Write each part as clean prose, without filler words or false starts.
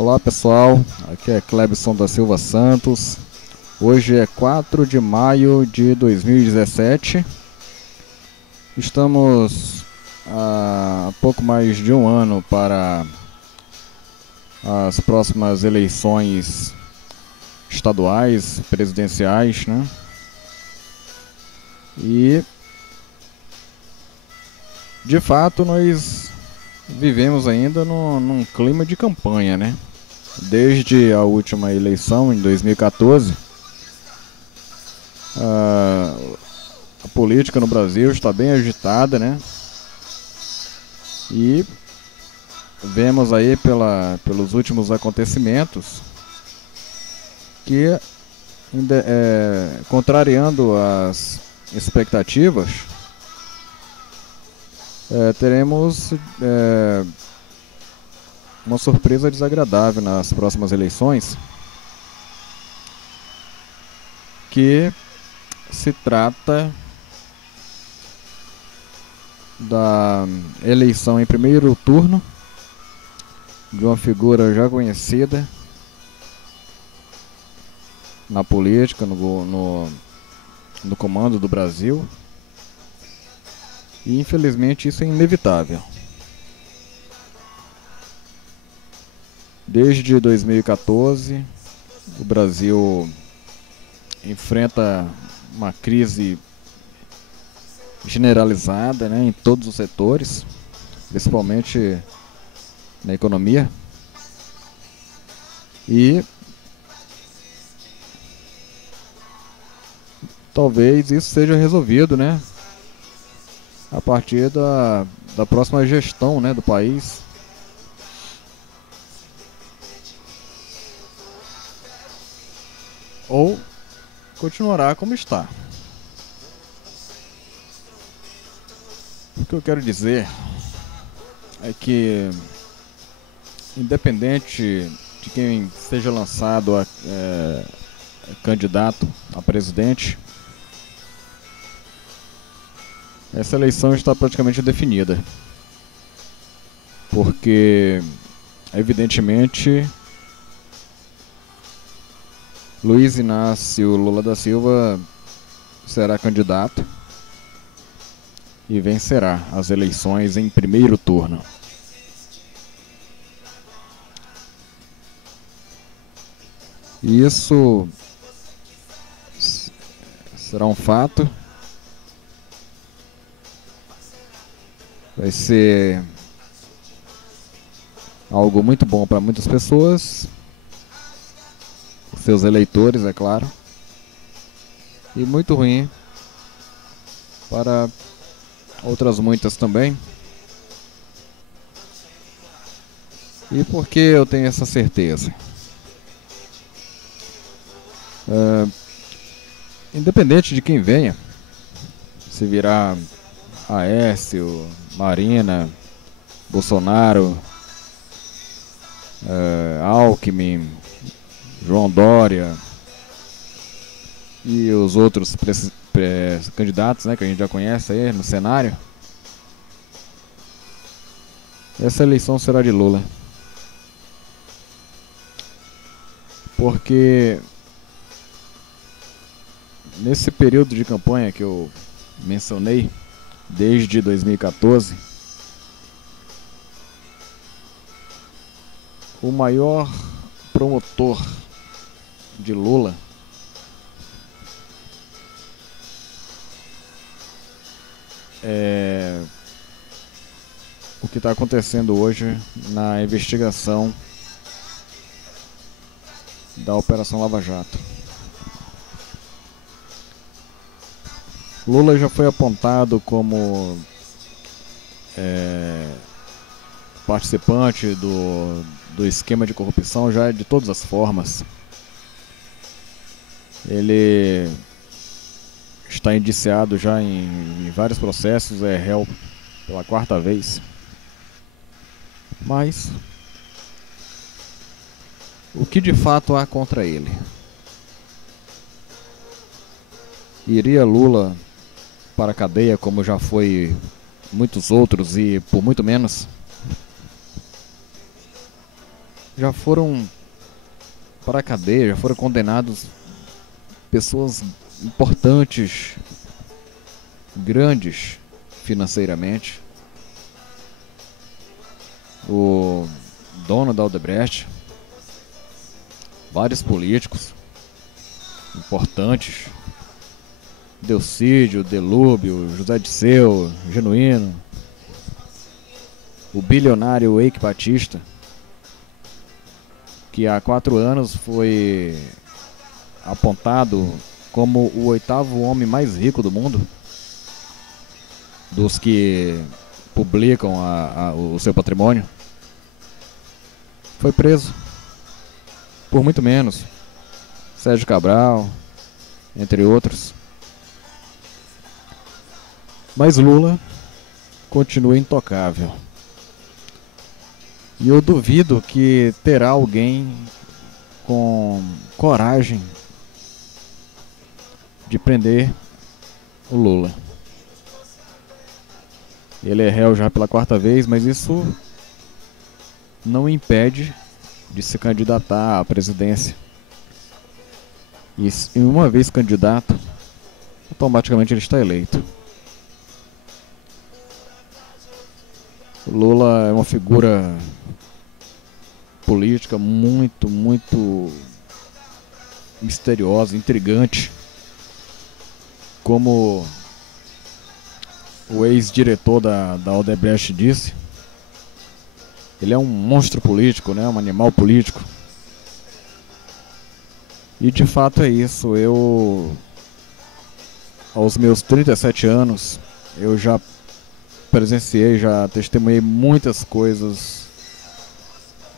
Olá pessoal, aqui é Clebson da Silva Santos. Hoje é 4 de maio de 2017. Estamos a pouco mais de um ano para as próximas eleições estaduais, presidenciais, né? E de fato nós vivemos ainda num clima de campanha, né? Desde a última eleição em 2014, a política no Brasil está bem agitada, né? E vemos aí pelos últimos acontecimentos que, contrariando as expectativas, teremos uma surpresa desagradável nas próximas eleições, que se trata da eleição em primeiro turno de uma figura já conhecida na política, no comando do Brasil, e infelizmente isso é inevitável. Desde 2014, o Brasil enfrenta uma crise generalizada, né, em todos os setores, principalmente na economia. E talvez isso seja resolvido, né, a partir da próxima gestão, né, do país. Ou continuará como está. O que eu quero dizer é que, independente de quem seja lançado candidato a presidente, essa eleição está praticamente definida, porque evidentemente Luiz Inácio Lula da Silva será candidato e vencerá as eleições em primeiro turno. Isso será um fato. Vai ser algo muito bom para muitas pessoas, seus eleitores, é claro, e muito ruim para outras muitas também. E por que eu tenho essa certeza? Independente de quem venha, se virá Aécio, Marina, Bolsonaro, Alckmin, João Dória e os outros candidatos, né, que a gente já conhece aí no cenário, essa eleição será de Lula. Porque nesse período de campanha que eu mencionei, desde 2014, o maior promotor de Lula é o que está acontecendo hoje na investigação da Operação Lava Jato. Lula já foi apontado como participante do esquema de corrupção já de todas as formas. Ele está indiciado já em vários processos, é réu pela 4ª vez. Mas o que de fato há contra ele? Iria Lula para a cadeia como já foi muitos outros e por muito menos? já foram para a cadeia, já foram condenados pessoas importantes, grandes financeiramente. O dono da Odebrecht, vários políticos importantes, Delcídio, Delúbio, José Disseu, Genuíno, o bilionário Eike Batista, que há 4 anos foi apontado como o 8º homem mais rico do mundo, dos que publicam o seu patrimônio, foi preso por muito menos. Sérgio Cabral, entre outros. Mas Lula continua intocável. E eu duvido que terá alguém com coragem de prender o Lula. Ele é réu já pela 4ª vez, mas isso não impede de se candidatar à presidência. E uma vez candidato, automaticamente ele está eleito. O Lula é uma figura política muito misteriosa, intrigante. Como o ex-diretor da Odebrecht disse, ele é um monstro político, né? Um animal político. E de fato é isso. Eu, aos meus 37 anos, eu já presenciei, já testemunhei muitas coisas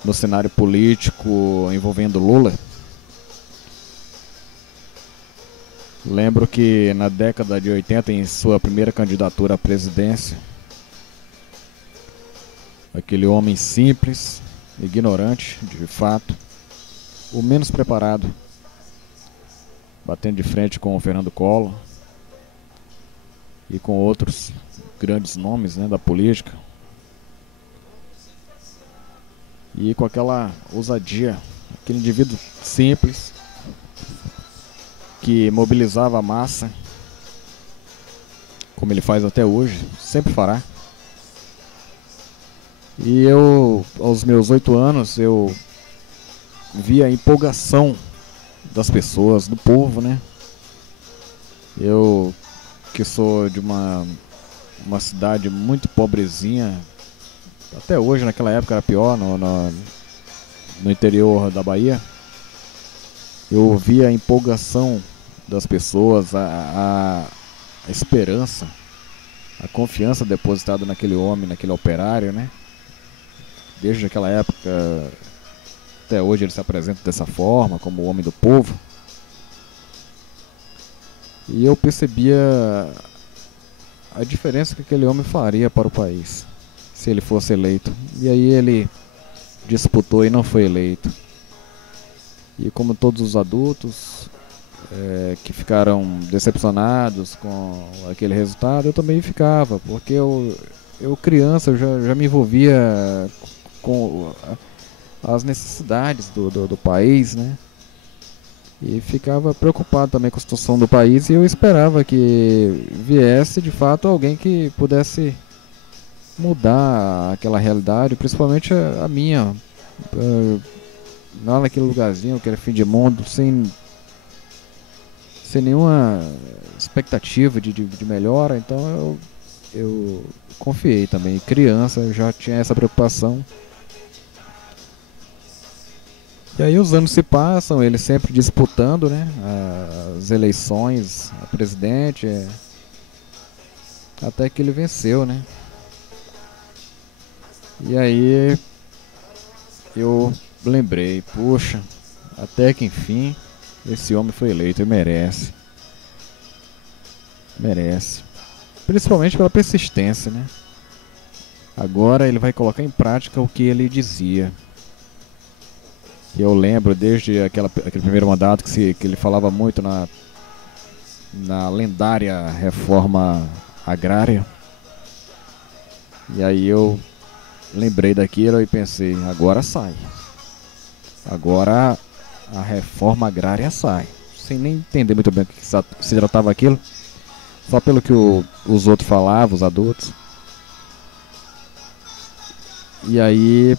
no cenário político envolvendo Lula. Lembro que na década de 80, em sua primeira candidatura à presidência, aquele homem simples, ignorante, de fato, o menos preparado, batendo de frente com o Fernando Collor e com outros grandes nomes, né, da política, e com aquela ousadia, aquele indivíduo simples que mobilizava a massa, como ele faz até hoje, sempre fará. E eu, aos meus 8 anos, eu vi a empolgação das pessoas, do povo, né? Eu, que sou de uma cidade muito pobrezinha, até hoje, naquela época era pior, no interior da Bahia, eu vi a empolgação das pessoas, a esperança, a confiança depositada naquele homem, naquele operário, né? Desde aquela época até hoje ele se apresenta dessa forma, como o homem do povo. E eu percebia a diferença que aquele homem faria para o país, se ele fosse eleito. E aí ele disputou e não foi eleito. E como todos os adultos que ficaram decepcionados com aquele resultado, eu também ficava, porque eu criança, eu já me envolvia com as necessidades do país, né? E ficava preocupado também com a situação do país, e eu esperava que viesse de fato alguém que pudesse mudar aquela realidade, principalmente a minha, lá naquele lugarzinho que era fim de mundo, sem nenhuma expectativa de melhora. Então eu confiei também. Criança, eu já tinha essa preocupação. E aí os anos se passam, ele sempre disputando, né, as eleições a presidente, até que ele venceu, né. E aí eu lembrei, poxa, até que enfim esse homem foi eleito e merece. Merece. Principalmente pela persistência, né. Agora ele vai colocar em prática o que ele dizia. Eu lembro desde aquele primeiro mandato que ele falava muito na lendária reforma agrária. E aí eu lembrei daquilo e pensei, agora sai. Agora a reforma agrária sai. Sem nem entender muito bem o que se tratava aquilo. Só pelo que os outros falavam, os adultos. E aí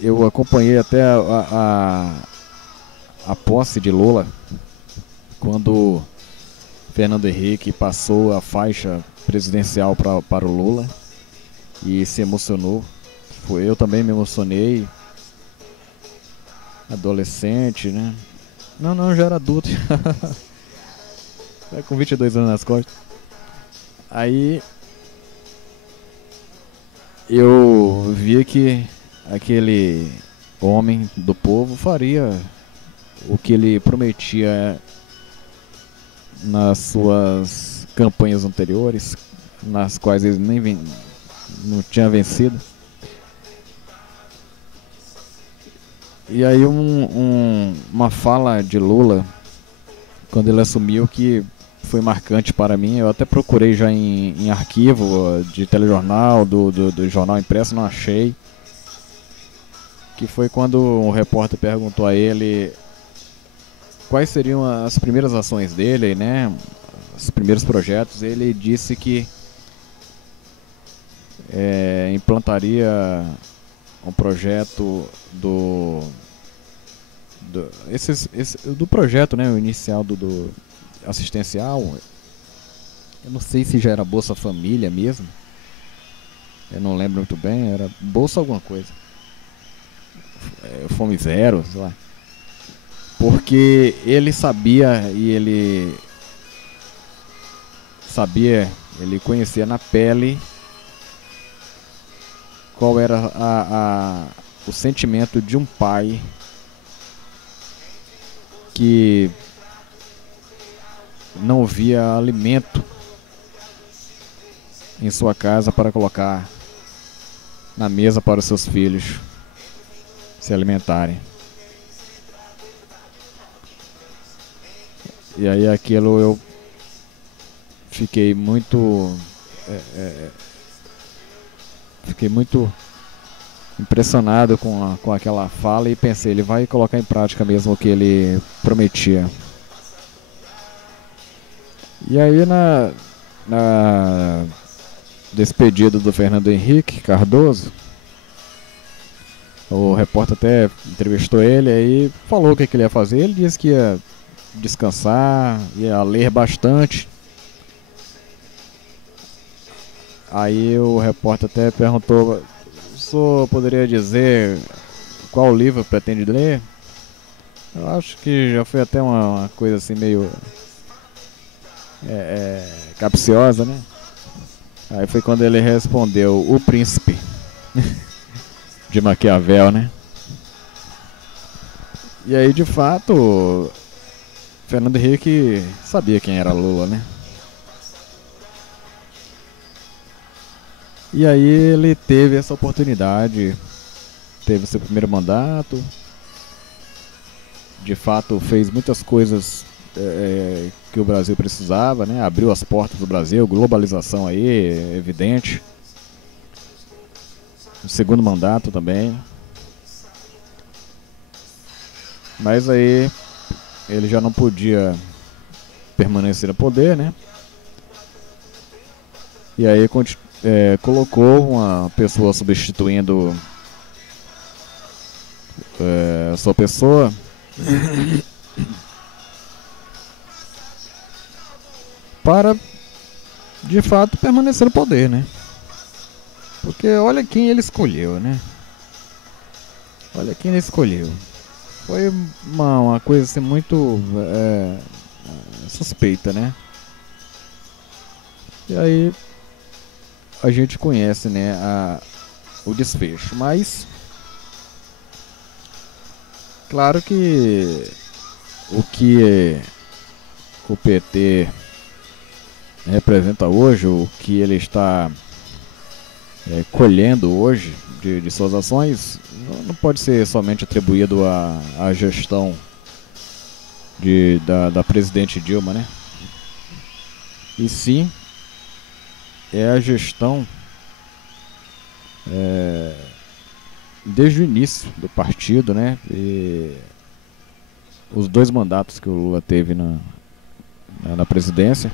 eu acompanhei até a posse de Lula, quando Fernando Henrique passou a faixa presidencial para o Lula e se emocionou. Eu também me emocionei. Adolescente, né? Não, eu já era adulto. Com 22 anos nas costas. Aí eu vi que aquele homem do povo faria o que ele prometia nas suas campanhas anteriores, nas quais ele nem não tinha vencido. E aí uma fala de Lula, quando ele assumiu, que foi marcante para mim. Eu até procurei já em arquivo de telejornal, do jornal impresso, não achei. Que foi quando um repórter perguntou a ele quais seriam as primeiras ações dele, né? Os primeiros projetos. Ele disse que implantaria um projeto do projeto, né, o inicial do assistencial. Eu não sei se já era Bolsa Família mesmo, eu não lembro muito bem, era Bolsa alguma coisa, Fome Zero, sei lá. Porque ele sabia, ele conhecia na pele qual era o sentimento de um pai que não via alimento em sua casa para colocar na mesa para os seus filhos se alimentarem. E aí aquilo eu fiquei muito impressionado com aquela fala e pensei, ele vai colocar em prática mesmo o que ele prometia. E aí na despedida do Fernando Henrique Cardoso, o repórter até entrevistou ele, aí falou o que ele ia fazer. Ele disse que ia descansar, ia ler bastante. Aí o repórter até perguntou, o senhor poderia dizer qual livro pretende ler? Eu acho que já foi até uma coisa assim meio capciosa, né? Aí foi quando ele respondeu, O Príncipe, de Maquiavel, né? E aí, de fato, Fernando Henrique sabia quem era Lula, né? E aí ele teve essa oportunidade, teve seu primeiro mandato, de fato fez muitas coisas que o Brasil precisava, né? Abriu as portas do Brasil, globalização aí, evidente. O segundo mandato também. Mas aí ele já não podia permanecer no poder, né? E aí colocou uma pessoa substituindo a sua pessoa. Para, de fato, permanecer no poder, né? Porque olha quem ele escolheu, né? Olha quem ele escolheu. Foi uma coisa assim muito suspeita, né? E aí a gente conhece, né, o desfecho. Mas claro que o que o PT representa hoje, o que ele está colhendo hoje de suas ações, não pode ser somente atribuído à gestão da presidente Dilma, né? E sim é a gestão desde o início do partido, né? E os 2 mandatos que o Lula teve na presidência.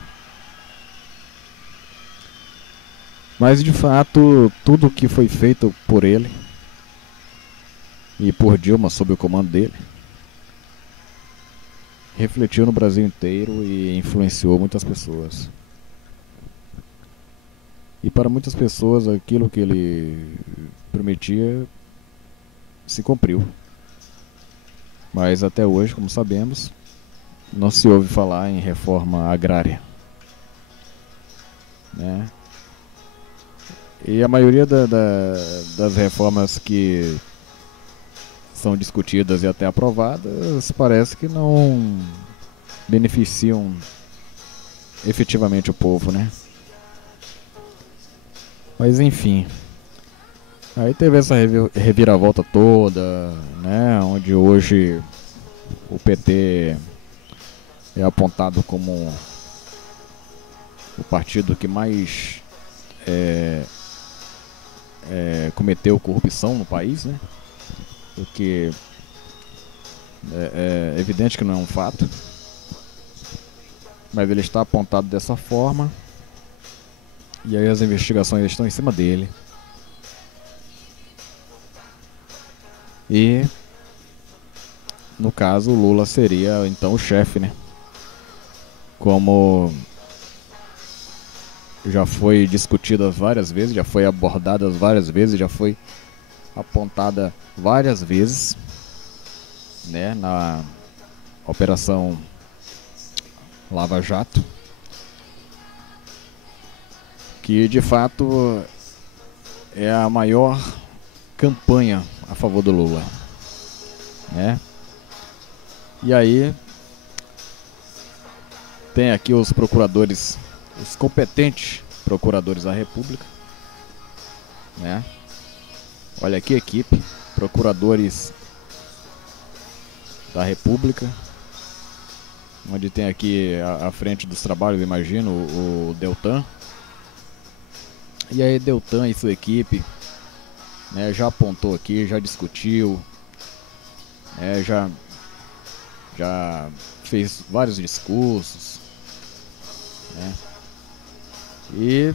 Mas de fato, tudo que foi feito por ele e por Dilma sob o comando dele refletiu no Brasil inteiro e influenciou muitas pessoas. E para muitas pessoas aquilo que ele prometia se cumpriu. Mas até hoje, como sabemos, não se ouve falar em reforma agrária, né? E a maioria das reformas que são discutidas e até aprovadas parece que não beneficiam efetivamente o povo, né? Mas enfim, aí teve essa reviravolta toda, né? Onde hoje o PT é apontado como o partido que mais cometeu corrupção no país, né? O que é evidente que não é um fato, mas ele está apontado dessa forma. E aí as investigações estão em cima dele. E no caso o Lula seria então o chefe, né? Como já foi discutida várias vezes, já foi abordada várias vezes, já foi apontada várias vezes, né, na Operação Lava Jato, que de fato é a maior campanha a favor do Lula, né? E aí tem aqui os procuradores, os competentes procuradores da República, né? Olha aqui a equipe, procuradores da República, onde tem aqui à frente dos trabalhos, imagino, o Deltan. E aí Deltan e sua equipe, né, já apontou aqui, já discutiu, já fez vários discursos, né, e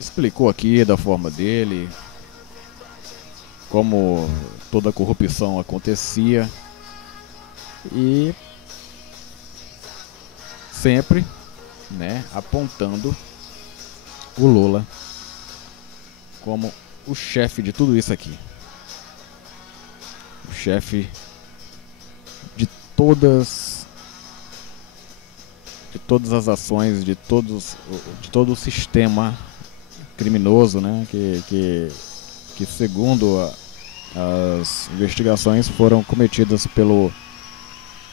explicou aqui da forma dele como toda a corrupção acontecia e sempre, né, apontando o Lula como o chefe de tudo isso aqui, o chefe de todas as ações, de todo o sistema criminoso, né, que segundo as investigações foram cometidas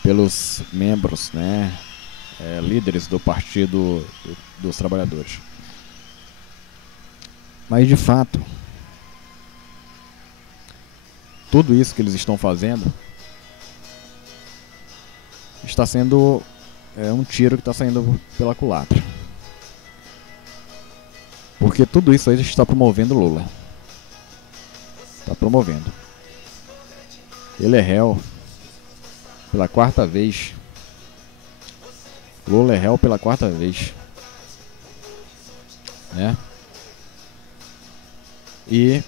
pelos membros, né, líderes do Partido dos Trabalhadores. Mas de fato, tudo isso que eles estão fazendo está sendo um tiro que está saindo pela culatra. Porque tudo isso aí está promovendo Lula. Está promovendo. Ele é réu pela 4ª vez. Lula é réu pela 4ª vez, né? E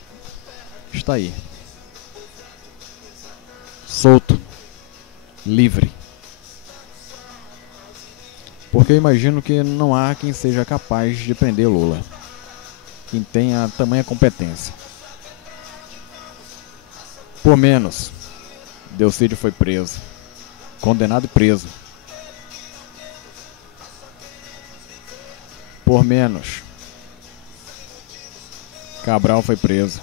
está aí, solto, livre. Porque eu imagino que não há quem seja capaz de prender Lula, quem tenha tamanha competência. Por menos, Delcídio foi preso, condenado e preso. Por menos, Cabral foi preso.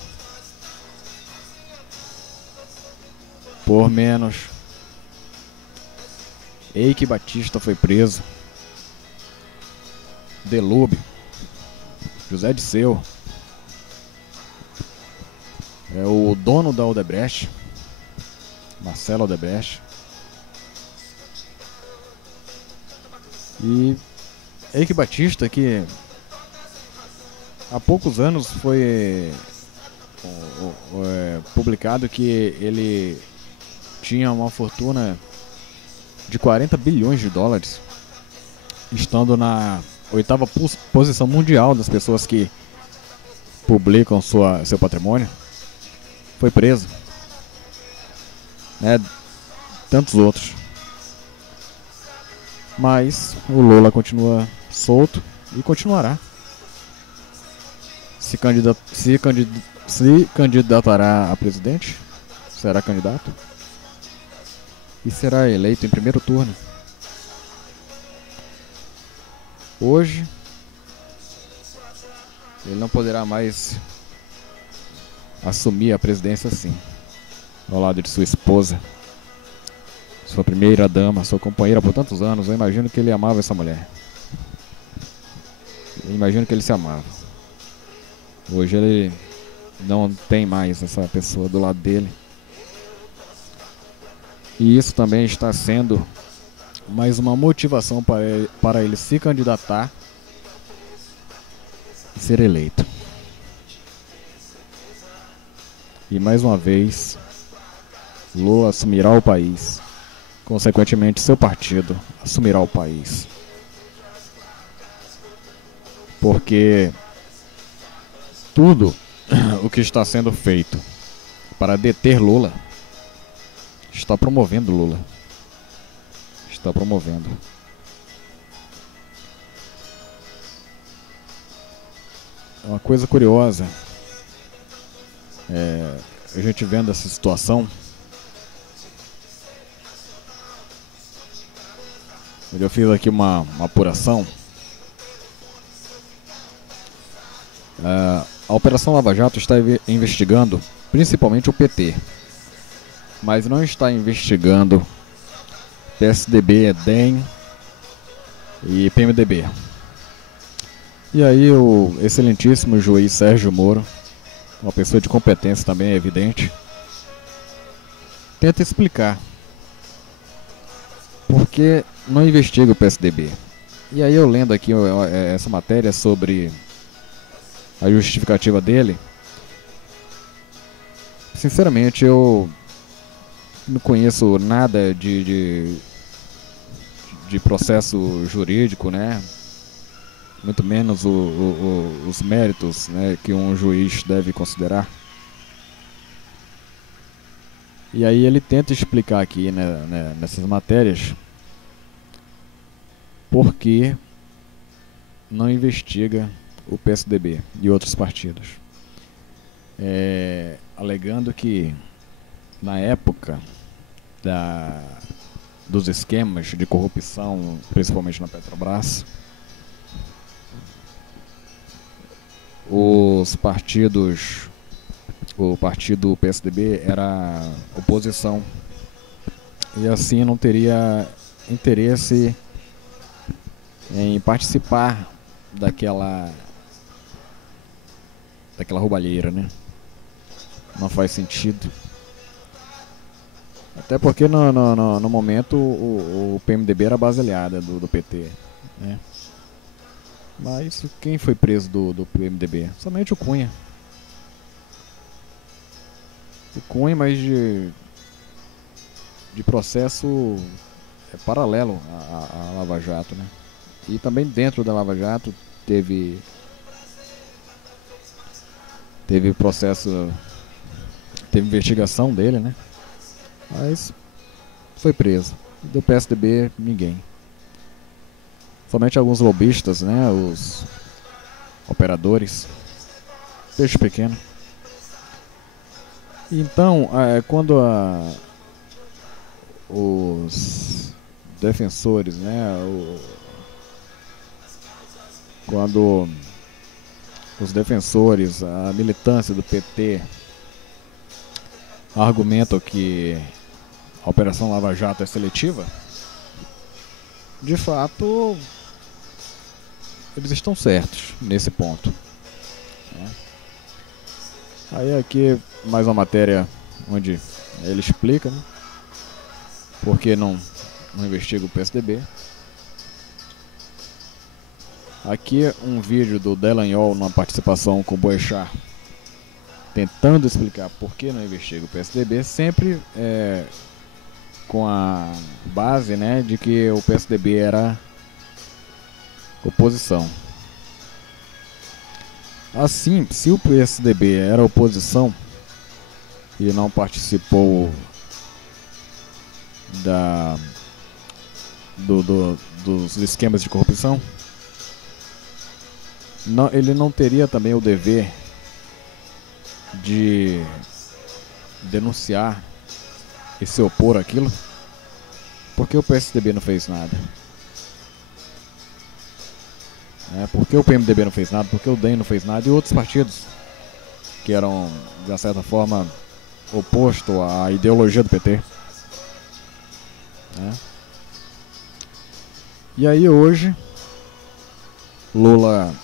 Por menos, Eike Batista foi preso. Delúbio, José Disseu, o dono da Odebrecht, Marcelo Odebrecht, e Eike Batista, que há poucos anos foi publicado que ele tinha uma fortuna de 40 bilhões de dólares, estando na 8ª posição mundial das pessoas que publicam seu patrimônio. Foi preso, né? Tantos outros. Mas o Lula continua solto e continuará. Se candidatará a presidente, será candidato e será eleito em primeiro turno. Hoje ele não poderá mais assumir a presidência assim, ao lado de sua esposa, sua primeira dama, sua companheira por tantos anos. Eu imagino que ele amava essa mulher. Eu imagino que ele se amava. Hoje ele não tem mais essa pessoa do lado dele. E isso também está sendo mais uma motivação para ele se candidatar e ser eleito. E mais uma vez, Lula assumirá o país. Consequentemente, seu partido assumirá o país. Porque tudo o que está sendo feito para deter Lula está promovendo Lula. Está promovendo. Uma coisa curiosa, a gente vendo essa situação, eu fiz aqui uma apuração. A Operação Lava Jato está investigando principalmente o PT, mas não está investigando PSDB, DEM e PMDB. E aí o excelentíssimo juiz Sérgio Moro, uma pessoa de competência também, é evidente, tenta explicar por que não investiga o PSDB. E aí eu lendo aqui essa matéria sobre a justificativa dele, sinceramente eu não conheço nada de processo jurídico, né? Muito menos os méritos, né, que um juiz deve considerar. E aí ele tenta explicar aqui, né, nessas matérias por que não investiga o PSDB e outros partidos, alegando que na época dos esquemas de corrupção, principalmente na Petrobras, os partidos, o partido PSDB era oposição e assim não teria interesse em participar daquela roubalheira, né? Não faz sentido. Até porque no momento o PMDB era a base aliada do PT, né? Mas quem foi preso do PMDB? Somente o Cunha. O Cunha, mas de processo paralelo à Lava Jato, né? E também dentro da Lava Jato teve processo, teve investigação dele, né? Mas foi preso. Do PSDB, ninguém. Somente alguns lobistas, né? Os operadores. Peixe pequeno. Então, quando os defensores, né? Quando os defensores, a militância do PT argumentam que a Operação Lava Jato é seletiva, de fato eles estão certos nesse ponto, né? Aí aqui mais uma matéria onde ele explica, né, por que não investiga o PSDB. Aqui um vídeo do Delanhol numa participação com o Boechat, tentando explicar por que não investiga o PSDB, sempre com a base, né, de que o PSDB era oposição. Assim, se o PSDB era oposição e não participou dos esquemas de corrupção, ele não teria também o dever de denunciar e se opor àquilo, porque o PSDB não fez nada. Porque o PMDB não fez nada, porque o DEM não fez nada, e outros partidos que eram, de uma certa forma, oposto à ideologia do PT. E aí hoje, Lula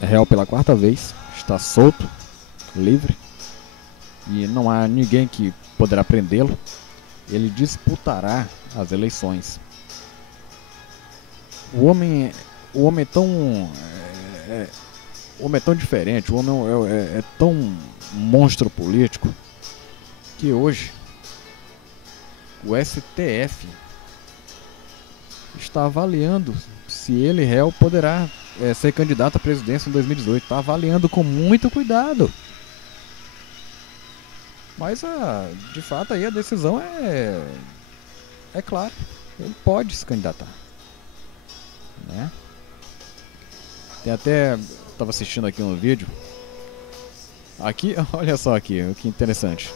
é réu pela 4ª vez, está solto, livre, e não há ninguém que poderá prendê-lo. Ele disputará as eleições. O homem é tão o homem é tão diferente, o homem é tão monstro político, que hoje o STF está avaliando se ele, réu, poderá ser candidato à presidência em 2018. Está avaliando com muito cuidado. Mas, de fato, aí a decisão é clara. Ele pode se candidatar. Né? Tem até... Estava assistindo aqui um vídeo. Aqui, olha só aqui, que interessante.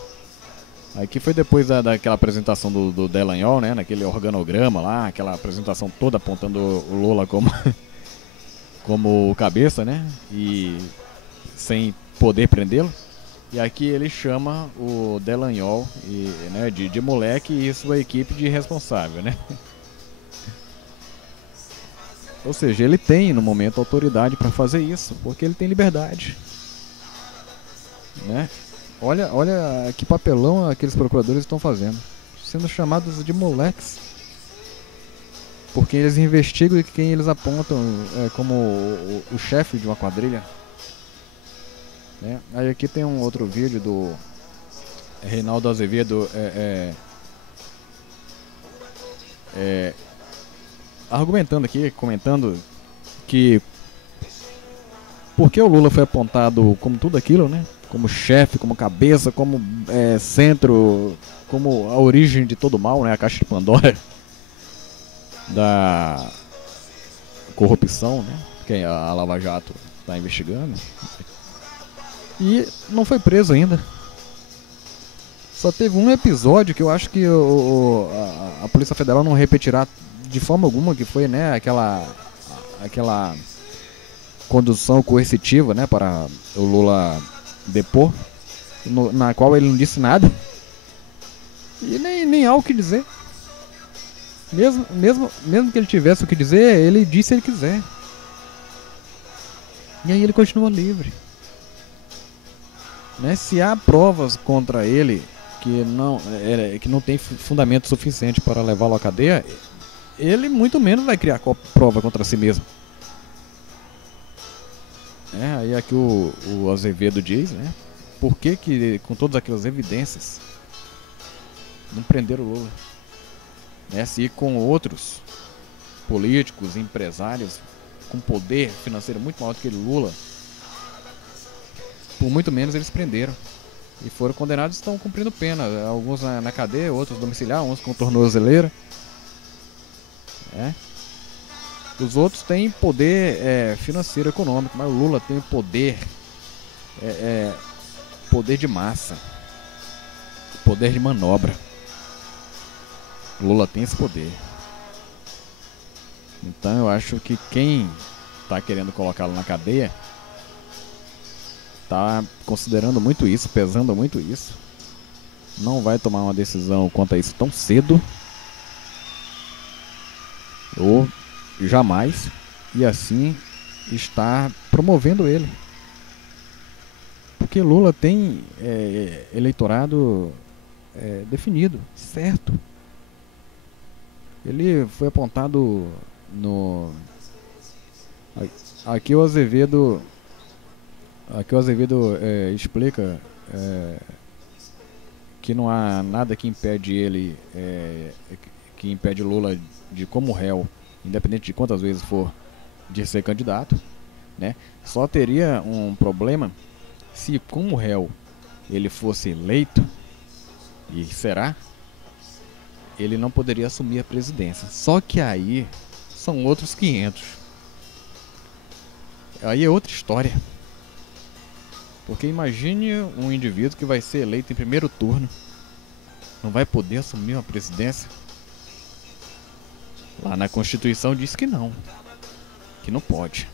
Aqui foi depois daquela apresentação do Dallagnol, né? Naquele organograma lá, aquela apresentação toda apontando o Lula como cabeça, né? E sem poder prendê-lo. E aqui ele chama o Dallagnol né, de moleque e sua equipe de responsável, né? Ou seja, ele tem no momento autoridade para fazer isso, porque ele tem liberdade, né? Olha que papelão aqueles procuradores estão fazendo, sendo chamados de moleques, porque eles investigam e quem eles apontam como o chefe de uma quadrilha. Aí aqui tem um outro vídeo do Reinaldo Azevedo argumentando aqui, comentando que por que o Lula foi apontado como tudo aquilo, né? Como chefe, como cabeça, como centro, como a origem de todo mal, né? A caixa de Pandora da corrupção, né? Que a Lava Jato está investigando. E não foi preso ainda. Só teve um episódio que eu acho que a Polícia Federal não repetirá de forma alguma, que foi, né, aquela condução coercitiva, né, para o Lula depor, na qual ele não disse nada e nem há o que dizer. Mesmo que ele tivesse o que dizer, ele disse se ele quiser. E aí ele continua livre. Né? Se há provas contra ele que não tem fundamento suficiente para levá-lo à cadeia, ele muito menos vai criar prova contra si mesmo. Aí aqui o Azevedo diz, né? Por que com todas aquelas evidências não prenderam o Lula? Se com outros políticos, empresários com poder financeiro muito maior do que Lula, por muito menos eles prenderam. E foram condenados e estão cumprindo pena. Alguns na cadeia, outros domiciliar, uns com tornozeleira. Os outros têm poder financeiro, econômico, mas o Lula tem poder de massa, poder de manobra. O Lula tem esse poder. Então eu acho que quem está querendo colocá-lo na cadeia está considerando muito isso, pesando muito isso. Não vai tomar uma decisão quanto a isso tão cedo, ou jamais, e assim está promovendo ele, porque Lula tem eleitorado definido, certo. Ele foi apontado aqui o Azevedo Aqui o Azevedo explica que não há nada que impede ele, que impede Lula de, como réu, independente de quantas vezes for, de ser candidato, né? Só teria um problema se, como réu, ele fosse eleito, e será, ele não poderia assumir a presidência. Só que aí são outros 500. Aí é outra história. Porque imagine um indivíduo que vai ser eleito em primeiro turno, não vai poder assumir uma presidência. Lá na Constituição diz que não pode.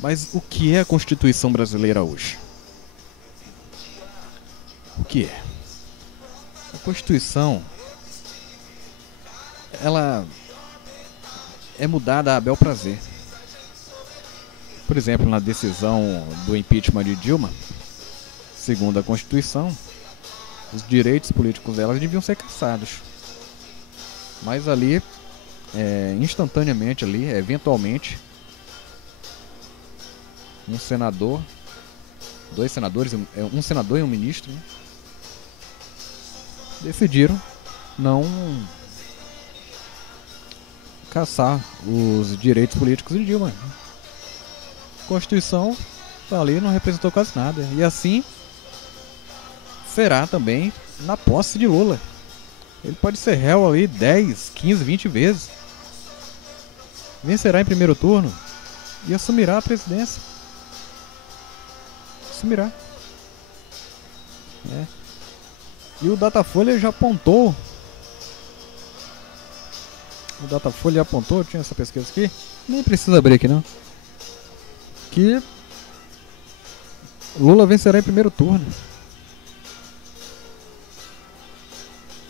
Mas o que é a Constituição brasileira hoje? O que é? A Constituição, ela é mudada a bel prazer. Por exemplo, na decisão do impeachment de Dilma, segundo a Constituição, os direitos políticos dela deviam ser cassados. Mas ali, instantaneamente ali, eventualmente, um senador, dois senadores, um senador e um ministro, né, decidiram não cassar os direitos políticos de Dilma. A Constituição tá ali, não representou quase nada. E assim será também na posse de Lula. Ele pode ser réu ali 10, 15, 20 vezes. Vencerá em primeiro turno e assumirá a presidência. Assumirá. E o Datafolha já apontou. Tinha essa pesquisa aqui. Nem precisa abrir aqui não. Que Lula vencerá em primeiro turno.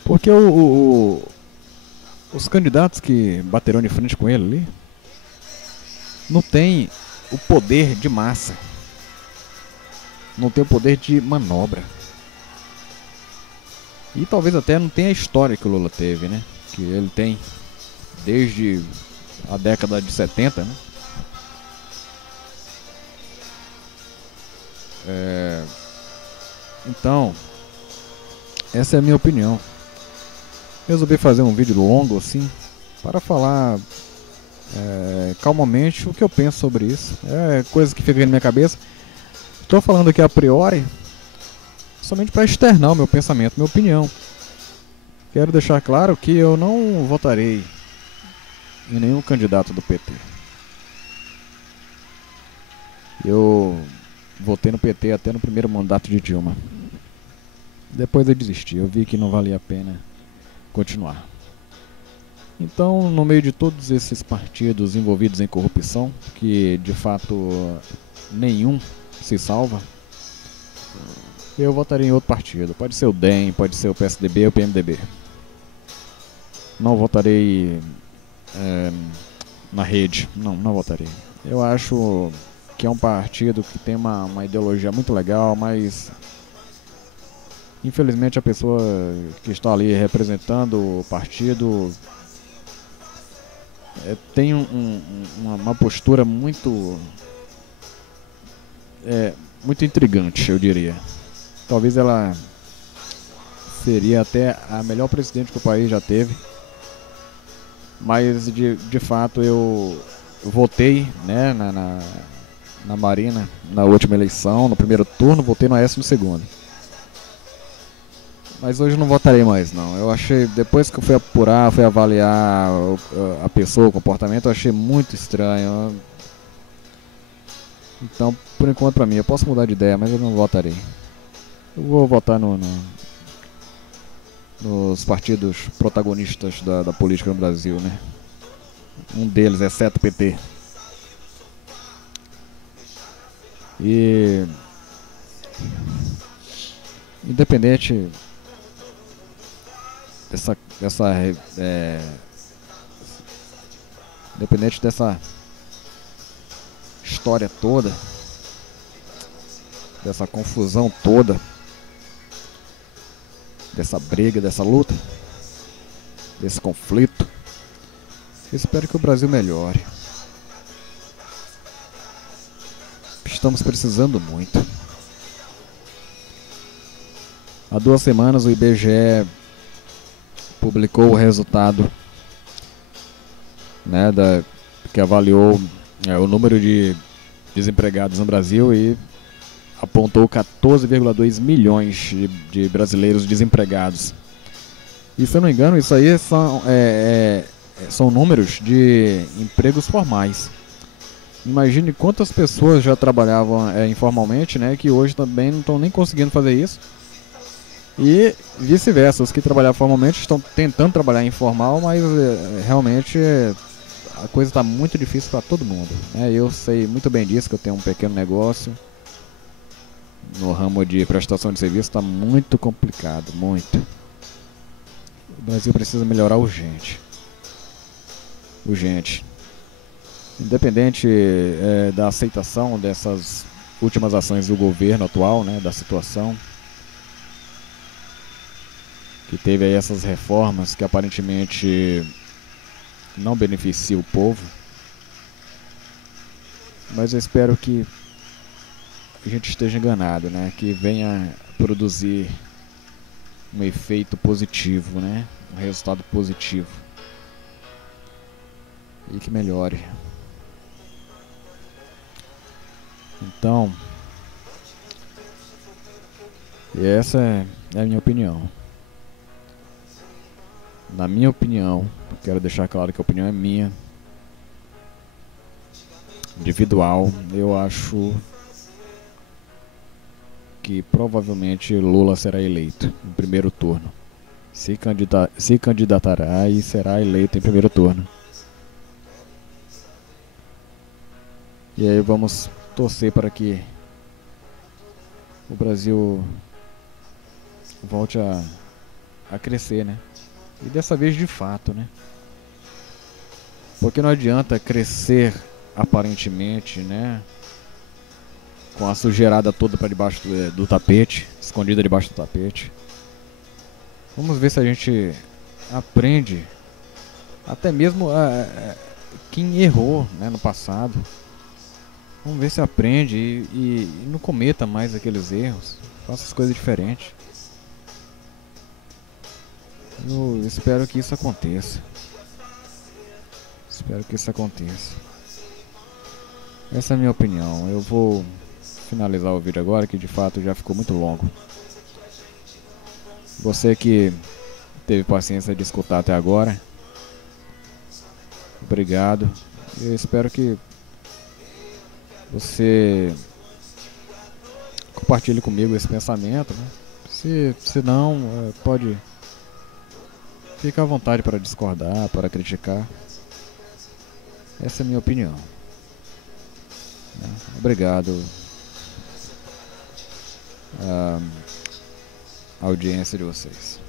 Porque os candidatos que baterão de frente com ele ali não tem o poder de massa, não tem o poder de manobra, e talvez até não tenha a história que o Lula teve, né? Que ele tem desde a década de 70, né? Então, essa é a minha opinião. Resolvi fazer um vídeo longo assim para falar calmamente o que eu penso sobre isso. É coisa que fica na minha cabeça. Estou falando aqui a priori somente para externar o meu pensamento, minha opinião. Quero deixar claro que eu não votarei em nenhum candidato do PT. Eu votei no PT até no primeiro mandato de Dilma. Depois eu desisti, eu vi que não valia a pena continuar. Então, no meio de todos esses partidos envolvidos em corrupção, que de fato nenhum se salva, eu votaria em outro partido. Pode ser o DEM, pode ser o PSDB ou o PMDB. Não votarei na rede. Não votarei. Eu acho que é um partido que tem uma ideologia muito legal, mas infelizmente a pessoa que está ali representando o partido tem uma postura muito intrigante, eu diria. Talvez ela seria até a melhor presidente que o país já teve, mas de fato eu votei, né, na Marina na última eleição, no primeiro turno, votei no Aécio no segundo. Mas hoje não votarei mais não. Eu achei, depois que eu fui apurar, fui avaliar a pessoa, o comportamento, eu achei muito estranho. Então, por enquanto pra mim, eu posso mudar de ideia, mas eu não votarei. Eu vou votar nos partidos protagonistas da política no Brasil, né? Um deles, exceto o PT. E independente independente dessa história toda, dessa confusão toda, dessa briga, dessa luta, desse conflito, eu espero que o Brasil melhore. estamos precisando muito. Há 2 semanas o IBGE publicou o resultado, né, que avaliou o número de desempregados no Brasil e apontou 14,2 milhões de brasileiros desempregados. E se eu não me engano, isso aí são números de empregos formais. Imagine quantas pessoas já trabalhavam informalmente, né, que hoje também não estão nem conseguindo fazer isso. E vice-versa, os que trabalhavam formalmente estão tentando trabalhar informal, mas realmente a coisa está muito difícil para todo mundo, né? Eu sei muito bem disso, que eu tenho um pequeno negócio no ramo de prestação de serviço, está muito complicado, muito. O Brasil precisa melhorar urgente. Urgente. Independente da aceitação dessas últimas ações do governo atual, né, da situação, que teve aí essas reformas que aparentemente não beneficiam o povo, mas eu espero que a gente esteja enganado, né, que venha produzir um efeito positivo, né, um resultado positivo e que melhore. Então, essa é a minha opinião. Na minha opinião, quero deixar claro que a opinião é minha, individual, eu acho que provavelmente Lula será eleito no primeiro turno. Se candidatará e será eleito em primeiro turno. E aí vamos torcer para que o Brasil volte a crescer, né? E dessa vez de fato, né? Porque não adianta crescer aparentemente, né, com a sujeirada toda para debaixo do tapete, escondida debaixo do tapete. Vamos ver se a gente aprende, até mesmo quem errou, né, no passado. Vamos ver se aprende e não cometa mais aqueles erros, faça as coisas diferentes. Eu espero que isso aconteça. Espero que isso aconteça. Essa é a minha opinião. Eu vou finalizar o vídeo agora, que de fato já ficou muito longo. Você que teve paciência de escutar até agora, obrigado. Eu espero que você compartilhe comigo esse pensamento, né? Se não, pode ficar à vontade para discordar, para criticar. Essa é a minha opinião. Obrigado a audiência de vocês.